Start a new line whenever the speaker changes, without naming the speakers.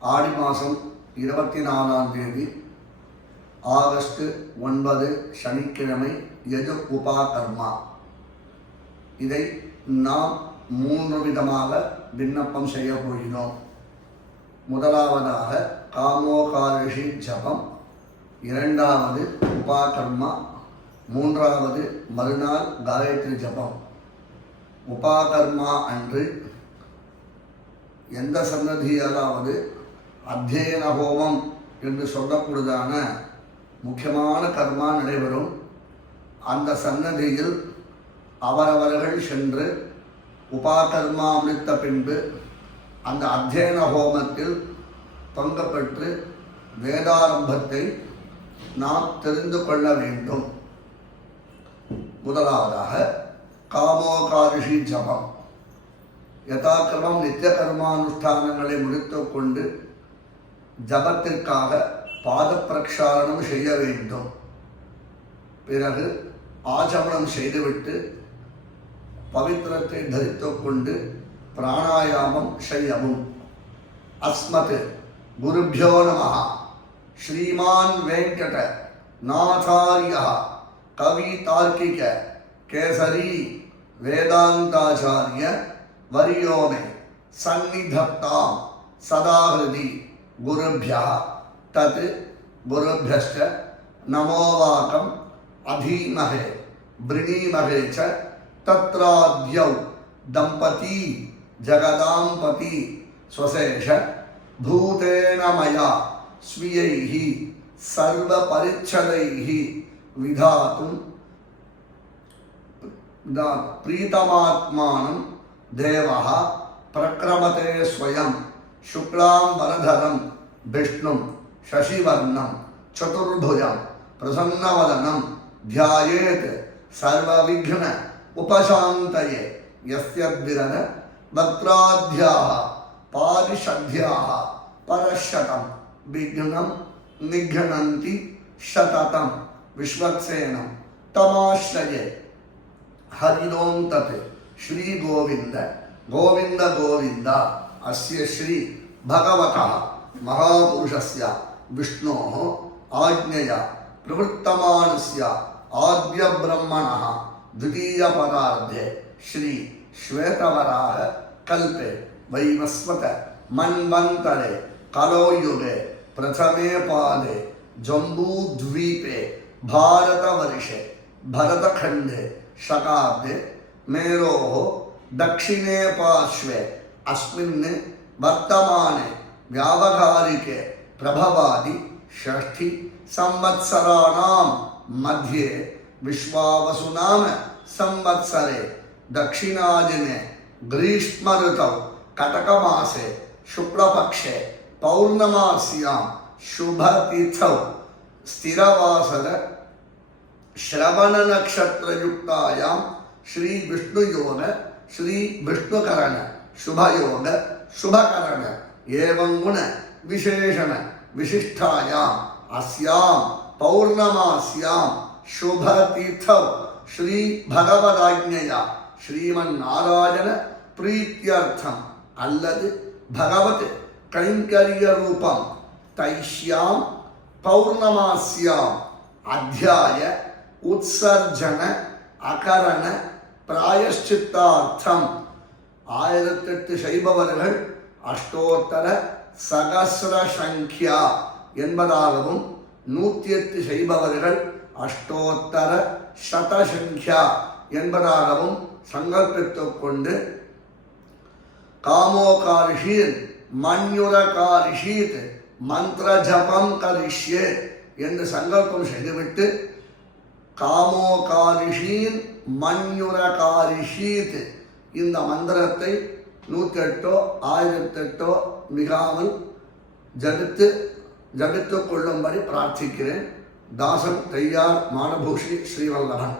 ஆடி மாதம் இருபத்தி நாலாம் தேதி ஆகஸ்ட் ஒன்பது சனிக்கிழமை எது உபாகர்மா. இதை நாம் மூன்று விதமாக விண்ணப்பம் செய்ய போகிறோம். முதலாவதாக காமோகாரிஷி ஜபம் இரண்டாவது உபாகர்மா மூன்றாவது மறுநாள் காயத்ரி ஜபம். உபாகர்மா அன்று எந்த சன்னதியாலாவது அத்தியன ஹோமம் என்று சொல்லக்கூடியதான முக்கியமான கர்மா நடைபெறும். அந்த சன்னதியில் அவரவர்கள் சென்று உபாகர்மா முடித்த பின்பு அந்த அத்தியன ஹோமத்தில் பங்கு பெற்று வேதாரம்பத்தை நாம் தெரிந்து கொள்ள வேண்டும். முதலாவதாக காமோகாரிஷி ஜபம். யதாக்கிரமம் நித்திய கர்மானுஷ்டானங்களை முடித்துக் கொண்டு ஜபத்திற்காக பாத பிரக்ஷாலனம் செய்ய வேண்டும். பிறகு ஆச்சமனம் செய்துவிட்டு பவித்திரத்தை தரித்து கொண்டு பிராணாயாமம் செய்யவும். அஸ்மத் குருபியோ நம ஸ்ரீமான் வெங்கட நாதாரிய. கவி தார்க்கிக கேசரி வேதாந்தாச்சாரிய வரியோமே. சந்நிதத்தாம் சதாகிருதி गुरभ्य तत् गुरुभ्यश्च नमोवाक अधीमहे, वृणीमहे च दंपती जगदापति स्वशेष भूतेन मया स्वीयैः, सर्वपरिच्छदैः विधातुं प्रीतमात्मानं देवः प्रक्रमते स्वयं शुक्लां वरधरं, विष्णुं शशिवर्णं, चतुर्भुजं प्रसन्नवदनं, ध्यायेत् सर्वविघ्न उपशान्तये यस्यद्विरद वक्त्राध्याः, पारिषद्ध्याः, परशतं, विघ्नं निघ्नन्ति शततं, विश्वक्सेनं, तमाश्रये। हरिओं तत् श्री गोविंद गोविंद गोविंद अस्य श्री भगवतः महापुरुषस्य विष्णोः आज्ञया प्रवृत्तमानस्य आद्यब्रह्मणः द्वितीयपदार्धे श्री श्वेतवराह कल्पे वैवस्वत मन्वन्तरे कलोयुगे प्रथमे पादे जम्बूद्वीपे भारतवर्षे भरतखण्डे शकाब्दे मेरोः दक्षिणे पार्श्वे अस्मिन् वर्तमाने व्यावहारिके प्रभवादि षष्ठि संवत्सराणां मध्ये विश्वावसुनाम संवत्सरे दक्षिणादिने ग्रीष्मऋतौ कटकमासे शुक्लपक्षे पौर्णमास्यां शुभतिथौ स्थिरवासर श्रवण नक्षत्र युक्तायां சுபயோக சுபகரண ஏவங்குண விசேஷண விசிஷ்டாயாம் அஸ்யாம் பௌர்ணமாஸ்யாம் சுபதீர்த்தவ் ஸ்ரீ பகவதாஜ்ஞயா ஸ்ரீமன் நாராயண பிரீத்தியர்த்தம் அல்லது பகவத் கைங்கரிய ரூபம் தைஷ்யாம் பௌர்ணமாஸ்யாம் அத்தியாய உத்சர்ஜன அகரண பிராயஷ்சித்தார்த்தம் ஆயிரத்தெட்டு சைபவர்கள் அஷ்டோத்தர சகசிர சங்கியா என்பதாகவும் நூற்றி எட்டு செய்பவர்கள் அஷ்டோத்தர சதசங்கியா என்பதாகவும் சங்கல்பித்துக் கொண்டு காமோகாரிஷீத் மண்யுரகாரிஷீத் மந்திர ஜபம் கரிஷ்யே என்று சங்கல்பம் செய்துவிட்டு காமோகாரிஷீன் மண்யுரகாரிஷீத் இந்த மந்திரத்தை நூற்றெட்டோ ஆயிரத்தெட்டோ மிகாமல் ஜபித்து ஜபித்துக் கொள்ளும்படி பிரார்த்திக்கிறேன். தாசன் தையார் மானபூஷி ஸ்ரீவல்லவன்.